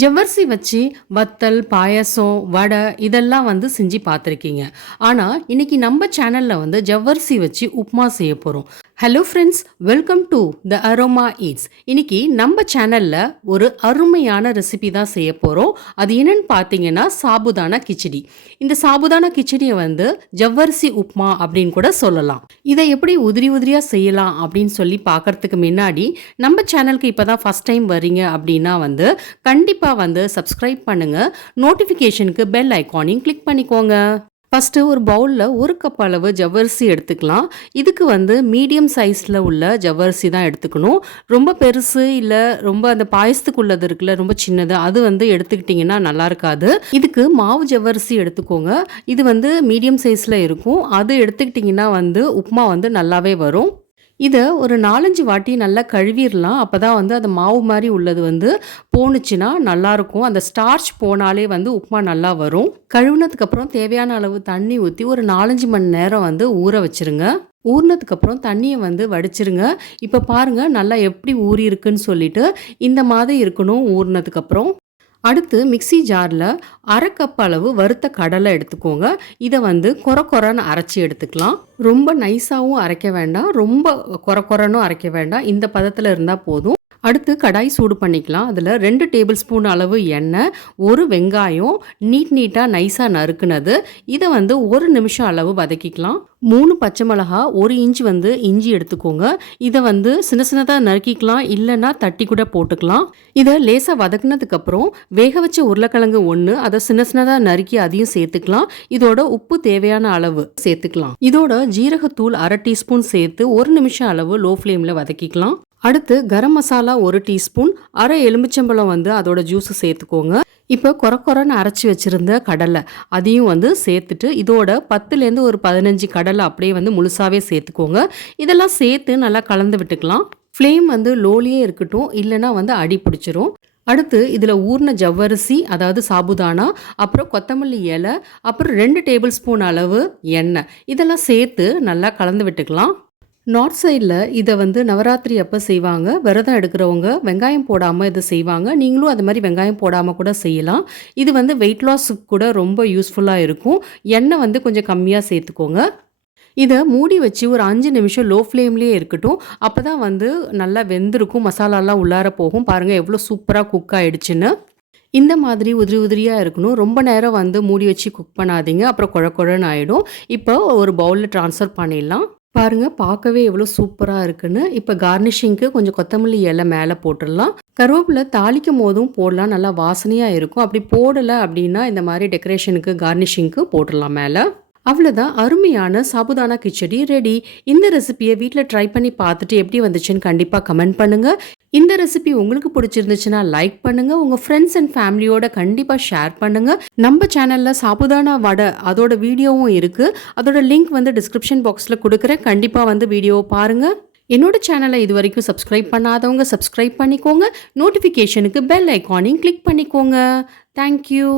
ஜவ்வரிசி வச்சு வத்தல், பாயாசம், வடை இதெல்லாம் செஞ்சு பார்த்துருக்கீங்க. ஆனா, இன்னைக்கு நம்ம சேனல்ல ஜவ்வரிசி வச்சு உப்மா செய்ய போறோம். Hello friends, welcome to the aroma eats. இன்னைக்கு நம்ம சேனல்ல ஒரு அருமையான ரெசிபி தான் செய்ய போறோம். அது என்னன்னு பார்த்தீங்கன்னா சாபுதானா கிச்சடி. இந்த சாபுதானா கிச்சடியை ஜவ்வரிசி உப்மா அப்படின்னு கூட சொல்லலாம். இதை எப்படி உதிரி உதிரியா செய்யலாம் அப்படின்னு சொல்லி பார்க்கறதுக்கு முன்னாடி நம்ம சேனலுக்கு இப்பதான் ஃபர்ஸ்ட் டைம் வரீங்க அப்படின்னா கண்டிப்பா சப்ஸ்கிரைப் பண்ணுங்க. நோட்டிஃபிகேஷனுக்கு பெல் ஐகானையும் கிளிக் பண்ணிக்கோங்க. ஃபஸ்ட்டு ஒரு பவுலில் ஒரு கப் அளவு ஜவ்வரிசி எடுத்துக்கலாம். இதுக்கு மீடியம் சைஸில் உள்ள ஜவ்வரிசி தான் எடுத்துக்கணும். ரொம்ப பெருசு இல்லை ரொம்ப அந்த பாயசத்துக்கு உள்ளது இருக்குல்ல, ரொம்ப சின்னது, அது எடுத்துக்கிட்டிங்கன்னா நல்லா இருக்காது. இதுக்கு மாவு ஜவ்வரிசி எடுத்துக்கோங்க. இது மீடியம் சைஸில் இருக்கும். அது எடுத்துக்கிட்டிங்கன்னா உப்புமா நல்லாவே வரும். இதை ஒரு 4-5 வாட்டி நல்லா கழுவிடலாம். அப்போ தான் அந்த மாவு மாதிரி உள்ளது போணுச்சுன்னா நல்லாயிருக்கும். அந்த ஸ்டார்ச் போனாலே உப்புமா நல்லா வரும். கழுவுனதுக்கப்புறம் தேவையான அளவு தண்ணி ஊற்றி ஒரு 4-5 மணி நேரம் ஊற வச்சுருங்க. ஊறினதுக்கப்புறம் தண்ணியை வடிச்சிருங்க. இப்போ பாருங்கள் நல்லா எப்படி ஊறி இருக்குன்னு சொல்லிட்டு இந்த மாதிரி இருக்கணும் ஊறினதுக்கப்புறம். அடுத்து மிக்ஸி ஜாரில் 1/2 கப் அளவு வறுத்த கடலை எடுத்துக்கோங்க. இதை கொரன்னு அரைச்சி எடுத்துக்கலாம். ரொம்ப நைஸாகவும் அரைக்க வேண்டாம், ரொம்ப கொரன்னு அரைக்க வேண்டாம். இந்த பதத்தில் இருந்தால் போதும். அடுத்து கடாய் சூடு பண்ணிக்கலாம். அதில் 2 டேபிள் ஸ்பூன் அளவு எண்ணெய், ஒரு வெங்காயம் நீட்டாக நைஸாக நறுக்குனது, இதை 1 நிமிஷம் அளவு வதக்கிக்கலாம். 3 பச்சை மிளகா, 1 இன்ச் இஞ்சி எடுத்துக்கோங்க. இதை சின்னதாக நறுக்கிக்கலாம், இல்லைன்னா தட்டி கூட போட்டுக்கலாம். இதை லேசாக வதக்குனதுக்கப்புறம் வேக வச்ச உருளைக்கிழங்கு 1, அதை சின்னதாக நறுக்கி அதையும் சேர்த்துக்கலாம். இதோட உப்பு தேவையான அளவு சேர்த்துக்கலாம். இதோட ஜீரகத்தூள் 1/2 டீஸ்பூன் சேர்த்து 1 நிமிஷம் அளவு லோ ஃப்ளேமில் வதக்கிக்கலாம். அடுத்து கரம் மசாலா 1 டீஸ்பூன், 1/2 எலுமிச்சம்பழம் அதோட ஜூஸை சேர்த்துக்கோங்க. இப்போ கொரன்னு அரைச்சி வச்சுருந்த கடலை அதையும் சேர்த்துட்டு இதோட 10லேருந்து ஒரு 15 கடலை அப்படியே முழுசாவே சேர்த்துக்கோங்க. இதெல்லாம் சேர்த்து நல்லா கலந்து விட்டுக்கலாம். ஃப்ளேம் லோலியே இருக்கட்டும், இல்லைன்னா அடி பிடிச்சிரும். அடுத்து இதில் ஊர்ன ஜவ்வரிசி, அதாவது சாபுதானா, அப்புறம் கொத்தமல்லி இலை, அப்புறம் 2 டேபிள் ஸ்பூன் அளவு எண்ணெய், இதெல்லாம் சேர்த்து நல்லா கலந்து விட்டுக்கலாம். நார்த் சைடில் இதை நவராத்திரி அப்போ செய்வாங்க. விரதம் எடுக்கிறவங்க வெங்காயம் போடாமல் இதை செய்வாங்க. நீங்களும் அது மாதிரி வெங்காயம் போடாமல் கூட செய்யலாம். இது வெயிட் லாஸுக்கு கூட ரொம்ப யூஸ்ஃபுல்லாக இருக்கும். எண்ணெய் கொஞ்சம் கம்மியாக சேர்த்துக்கோங்க. இதை மூடி வச்சு ஒரு 5 நிமிஷம் லோ ஃப்ளேம்லேயே இருக்கட்டும். அப்போ தான் நல்லா வெந்திருக்கும், மசாலாலாம் உள்ளார போகும். பாருங்கள் எவ்வளோ சூப்பராக குக் ஆகிடுச்சுன்னு. இந்த மாதிரி உதிரி உதிரியாக இருக்கணும். ரொம்ப நேரம் மூடி வச்சு குக் பண்ணாதீங்க, அப்புறம் குழன்னு ஆகிடும். இப்போ ஒரு பவுலில் ட்ரான்ஸ்ஃபர் பண்ணிடலாம். பாருங்கள் பார்க்கவே எவ்வளோ சூப்பராக இருக்குன்னு. இப்போ கார்னிஷிங்க்கு கொஞ்சம் கொத்தமல்லி இலை மேலே போட்டுடலாம். கருவேப்பிலை தாளிக்கும் போதும் போடலாம், நல்லா வாசனையாக இருக்கும். அப்படி போடலை அப்படின்னா இந்த மாதிரி டெக்கரேஷனுக்கு கார்னிஷிங்க்கு போட்டுடலாம் மேலே. அவ்வளோதான், அருமையான சாபுதானா கிச்சடி ரெடி. இந்த ரெசிபியை வீட்டில் ட்ரை பண்ணி பார்த்துட்டு எப்படி வந்துச்சுன்னு கண்டிப்பாக கமெண்ட் பண்ணுங்கள். இந்த ரெசிபி உங்களுக்கு பிடிச்சிருந்துச்சுன்னா லைக் பண்ணுங்கள். உங்கள் ஃப்ரெண்ட்ஸ் அண்ட் ஃபேமிலியோட கண்டிப்பாக ஷேர் பண்ணுங்கள். நம்ம சேனலில் சாபுதானா வடை அதோட வீடியோவும் இருக்குது. அதோட லிங்க் டிஸ்கிரிப்ஷன் பாக்ஸில் கொடுக்குறேன். கண்டிப்பாக வீடியோவை பாருங்கள். என்னோட சேனலை இது வரைக்கும் சப்ஸ்கிரைப் பண்ணாதவங்க சப்ஸ்கிரைப் பண்ணிக்கோங்க. நோட்டிஃபிகேஷனுக்கு பெல் ஐக்கானையும் கிளிக் பண்ணிக்கோங்க. தேங்க்யூ.